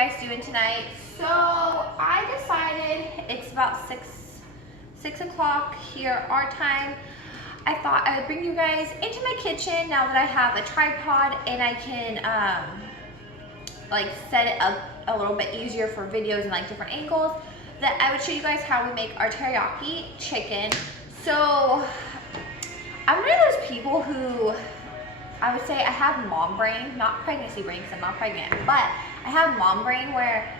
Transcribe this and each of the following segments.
guys doing tonight? So I decided it's about 6 o'clock here our time. I thought I would bring you guys into my kitchen now that I have a tripod and I can like set it up a little bit easier for videos and like different angles, that I would show you guys how we make our teriyaki chicken. So I'm one of those people who, I would say I have mom brain, not pregnancy brain because I'm not pregnant, but I have mom brain where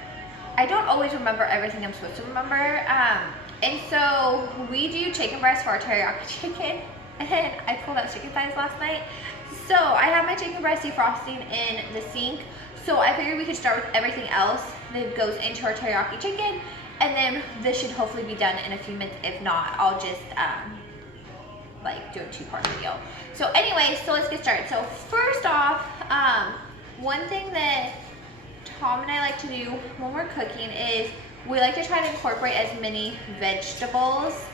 I don't always remember everything I'm supposed to remember. And so we do chicken breast for our teriyaki chicken, and I pulled out chicken thighs last night. So I have my chicken breast defrosting in the sink. So I figured we could start with everything else that goes into our teriyaki chicken, and then this should hopefully be done in a few minutes. If not, I'll just like do a two-part video. So anyway, so let's get started. So first off, one thing that Tom and I like to do when we're cooking is we like to try to incorporate as many vegetables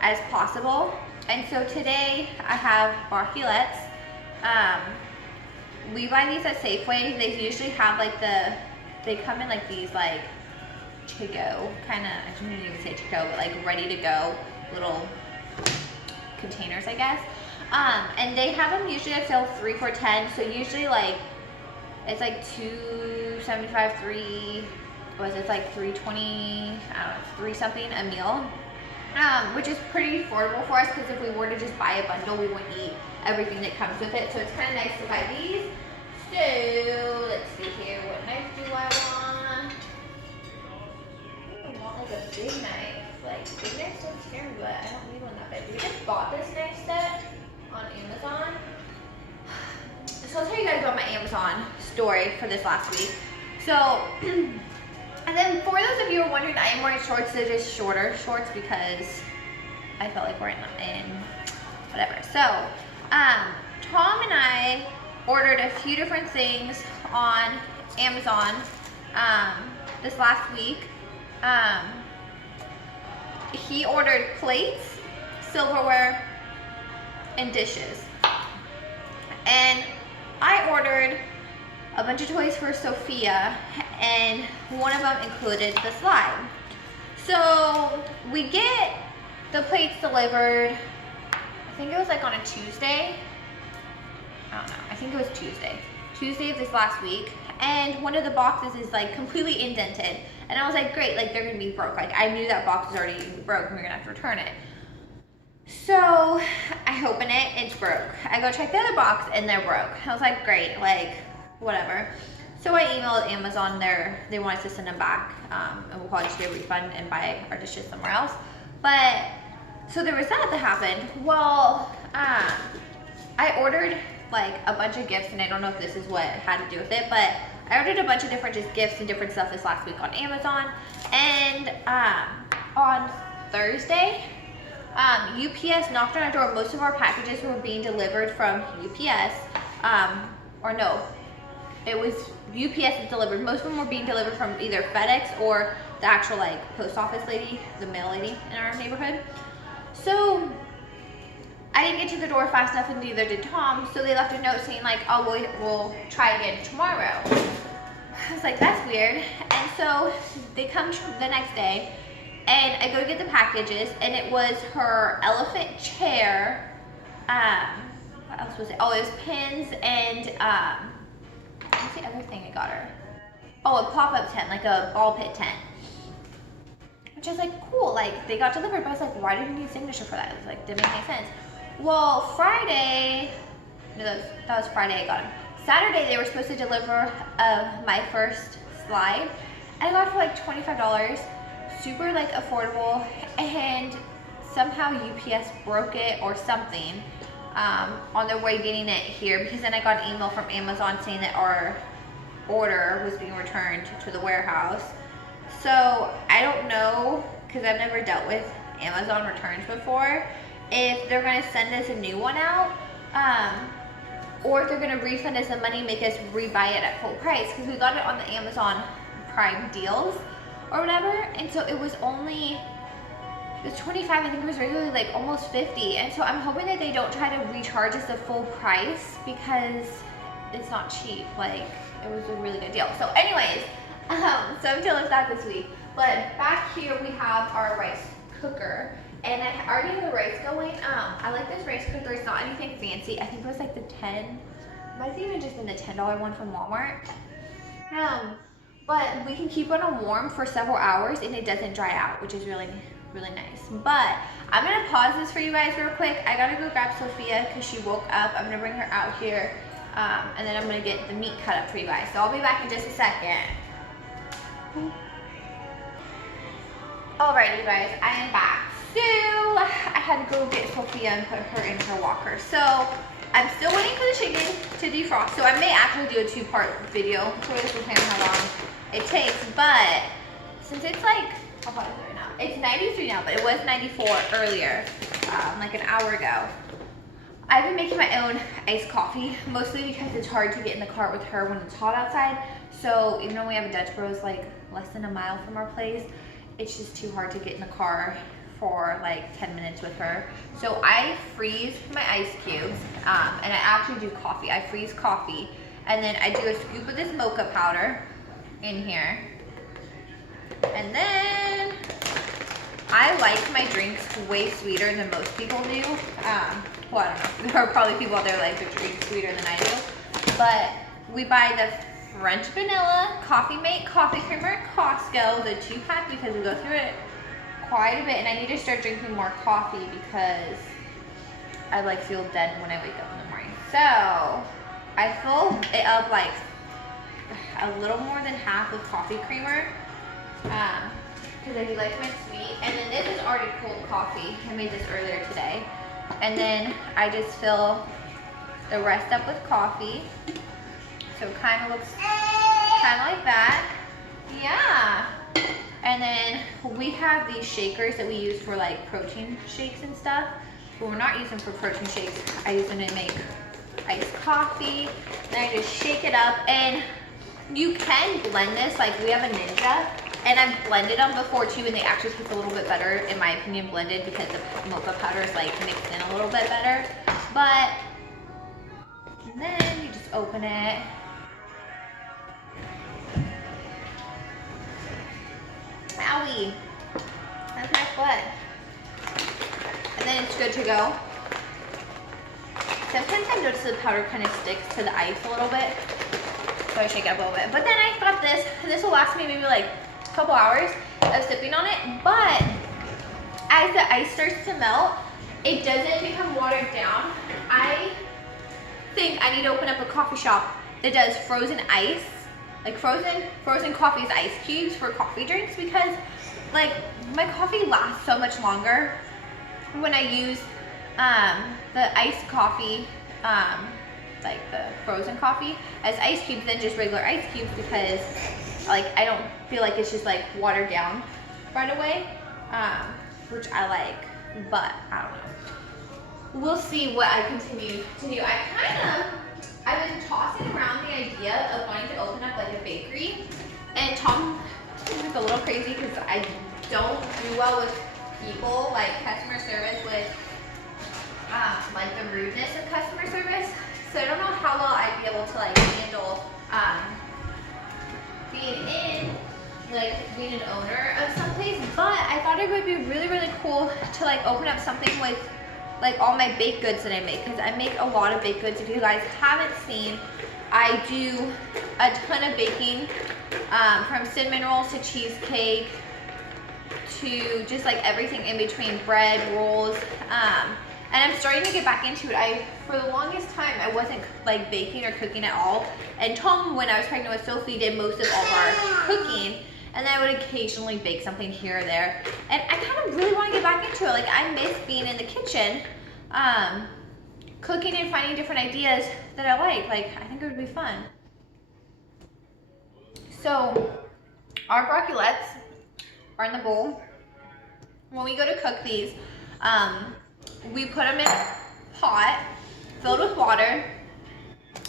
as possible. And so today I have barfilets. We buy these at Safeway. They usually have like they come in like these like to-go kind of, I shouldn't even say to-go, but like ready to go little containers, I guess. And they have them usually at sale 3 for $10. So usually like it's like $2.75, it's like $3.20, I don't know, 3 something a meal. Which is pretty affordable for us because if we were to just buy a bundle, we wouldn't eat everything that comes with it. So it's kind of nice to buy these. So let's see here, what knife do I want? I want like a big knife. Like big knives don't scare me, but I don't need one that big. We just bought this knife set on Amazon. So I'll tell you guys about my Amazon story for this last week. So, and then for those of you who are wondering, I am wearing shorts. They're just shorter shorts because I felt like we're in whatever. So, Tom and I ordered a few different things on Amazon this last week. He ordered plates, silverware, and dishes. And I ordered a bunch of toys for Sophia, and one of them included the slide. So we get the plates delivered, I think it was like on a Tuesday. I don't know, I think it was Tuesday of this last week. And one of the boxes is like completely indented. And I was like, great, like they're gonna be broke. Like I knew that box was already broke and we we're gonna have to return it. So I open it, it's broke. I go check the other box and they're broke. I was like, great, like whatever. So I emailed Amazon, they wanted to send them back, and we'll probably just get a refund and buy our dishes somewhere else. But so there was that happened. Well, I ordered like a bunch of gifts, and I don't know if this is what had to do with it, but I ordered a bunch of different just gifts and different stuff this last week on Amazon. And on Thursday, UPS knocked on our door. Most of our packages were being delivered from UPS, or no, it was UPS that delivered. Most of them were being delivered from either FedEx or the actual like post office lady, the mail lady in our neighborhood. So I didn't get to the door fast enough, and neither did Tom. So they left a note saying like, oh, we'll try again tomorrow. I was like, that's weird. And so they come the next day, and I go to get the packages, and it was her elephant chair. What else was it? Oh, it was pins and what's the other thing I got her? Oh, a pop-up tent, like a ball pit tent. Which I was like, cool, like they got delivered, but I was like, why did you need a signature for that? It was like, didn't make any sense. Well, Friday, no, that was Friday I got them. Saturday they were supposed to deliver my first slide, and I got it for like $25, super like affordable, and somehow UPS broke it or something on their way getting it here, because then I got an email from Amazon saying that our order was being returned to the warehouse. So I don't know, because I've never dealt with Amazon returns before, if they're going to send us a new one out, or if they're going to refund us the money, make us rebuy it at full price, because we got it on the Amazon Prime deals or whatever, and so it was only, it was 25, I think it was regularly like almost 50, and so I'm hoping that they don't try to recharge us the full price, because it's not cheap. Like, it was a really good deal. So anyways, So I'm dealing with that this week. But back here we have our rice cooker. And I already have the rice going. I like this rice cooker. It's not anything fancy. I think it was like the 10, might have even just been the $10 one from Walmart. But we can keep it on warm for several hours and it doesn't dry out, which is really, really nice. But I'm gonna pause this for you guys real quick. I gotta go grab Sophia because she woke up. I'm gonna bring her out here. And then I'm gonna get the meat cut up for you guys. So I'll be back in just a second. Alright, you guys, I am back. So I had to go get Sophia and put her in her walker. So I'm still waiting for the chicken to defrost. So I may actually do a 2-part video for this, depending on how long it takes. But since it's like, how hot is it right now? It's 93 now, but it was 94 earlier, like an hour ago. I've been making my own iced coffee, mostly because it's hard to get in the car with her when it's hot outside. So even though we have a Dutch Bros like less than a mile from our place, it's just too hard to get in the car for like 10 minutes with her. So I freeze my ice cubes, and I actually do coffee. I freeze coffee, and then I do a scoop of this mocha powder in here. And then I like my drinks way sweeter than most people do. Well, I don't know. There are probably people out there like their drinks sweeter than I do. But we buy the French vanilla coffee mate coffee creamer at Costco, the 2-pack, because we go through it quite a bit, and I need to start drinking more coffee because I like feel dead when I wake up in the morning. So I fill it up like a little more than half with coffee creamer because I do like my sweet. And then this is already cold coffee. I made this earlier today. And then I just fill the rest up with coffee. So it kind of looks kind of like that. Yeah. And then we have these shakers that we use for like protein shakes and stuff. But we're not using for protein shakes. I use them to make iced coffee. Then I just shake it up. And you can blend this, like we have a Ninja. And I've blended them before too, and they actually taste a little bit better, in my opinion, blended, because the mocha powder is like mixed in a little bit better. But then you just open it. Owie, that's my foot. And then it's good to go. Sometimes I notice the powder kind of sticks to the ice a little bit, so I shake it up a little bit. But then I got this, and this will last me maybe like a couple hours of sipping on it. But as the ice starts to melt, it doesn't become watered down. I think I need to open up a coffee shop that does frozen ice, like frozen coffee as ice cubes for coffee drinks, because like my coffee lasts so much longer when I use the iced coffee, like the frozen coffee as ice cubes than just regular ice cubes, because like I don't feel like it's just like watered down right away, which I like, but I don't know. We'll see what I continue to do. I've been tossing around the idea of wanting to open up like a bakery, and Tom is a little crazy because I don't do well with people, like customer service, with like the rudeness of customer service. So I don't know how well I'd be able to like handle being an owner of someplace. But I thought it would be really, really cool to like open up something with like all my baked goods that I make, because I make a lot of baked goods. If you guys haven't seen, I do a ton of baking, from cinnamon rolls to cheesecake to just like everything in between, bread, rolls, and I'm starting to get back into it. For the longest time, I wasn't like baking or cooking at all, and Tom, when I was pregnant with Sophie, did most of all of our cooking, and then I would occasionally bake something here or there, and I kind of really want to get back into it. Like, I miss being in the kitchen, cooking and finding different ideas that I like I think it would be fun. So our broccolettes are in the bowl. When we go to cook these, we put them in a pot filled with water,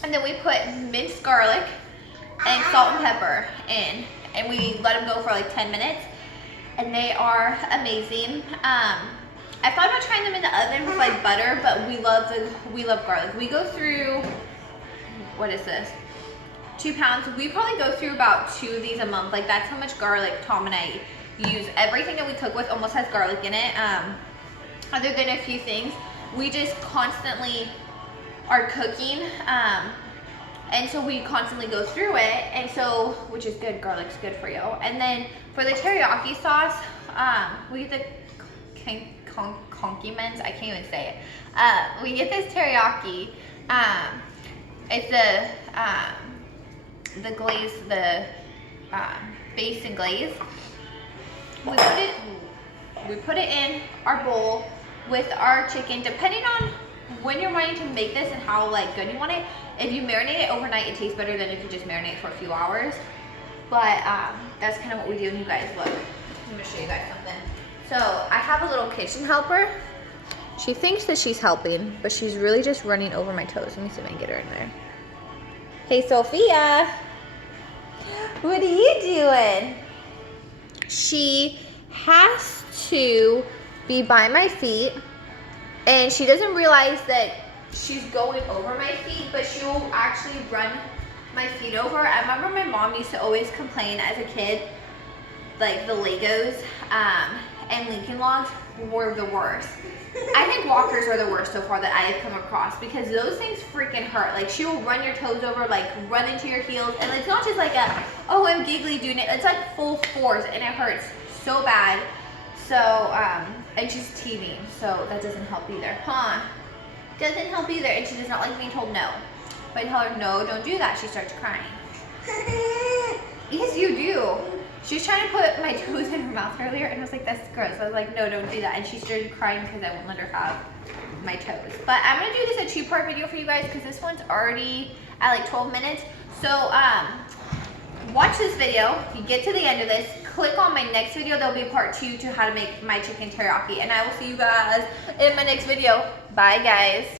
and then we put minced garlic and salt and pepper in, and we let them go for like 10 minutes, and they are amazing. I thought about trying them in the oven with like butter, but we love garlic. We go through, what is this, 2 pounds. We probably go through about 2 of these a month. Like that's how much garlic Tom and I use. Everything that we cook with almost has garlic in it. Other than a few things, we just constantly are cooking. And so we constantly go through it, and so, which is good, garlic's good for you. And then for the teriyaki sauce, we get the conciments, I can't even say it. We get this teriyaki, it's the glaze, the base and glaze. We put it in our bowl with our chicken, depending on when you're wanting to make this and how like good you want it. If you marinate it overnight, it tastes better than if you just marinate it for a few hours. But that's kind of what we do. And you guys, look, I'm gonna show you guys something. So I have a little kitchen helper. She thinks that she's helping, but she's really just running over my toes. Let me see if I can get her in there. Hey, Sophia, what are you doing? She has to be by my feet, and she doesn't realize that she's going over my feet, but she will actually run my feet over. I remember my mom used to always complain as a kid, like the Legos and Lincoln Logs were the worst. I think walkers are the worst so far that I have come across, because those things freaking hurt. Like she will run your toes over, like run into your heels, and it's not just like a, oh, I'm giggly doing it. It's like full force, and it hurts so bad. So, and she's teething, so that doesn't help either, huh? Doesn't help either, and she does not like being told no. If I tell her, no, don't do that, she starts crying. Yes, you do. She was trying to put my toes in her mouth earlier, and I was like, that's gross. I was like, no, don't do that. And she started crying because I won't let her have my toes. But I'm going to do this a 2-part video for you guys, because this one's already at like 12 minutes. So, watch this video. If you get to the end of this, click on my next video. There'll be a part 2 to how to make my chicken teriyaki. And I will see you guys in my next video. Bye, guys.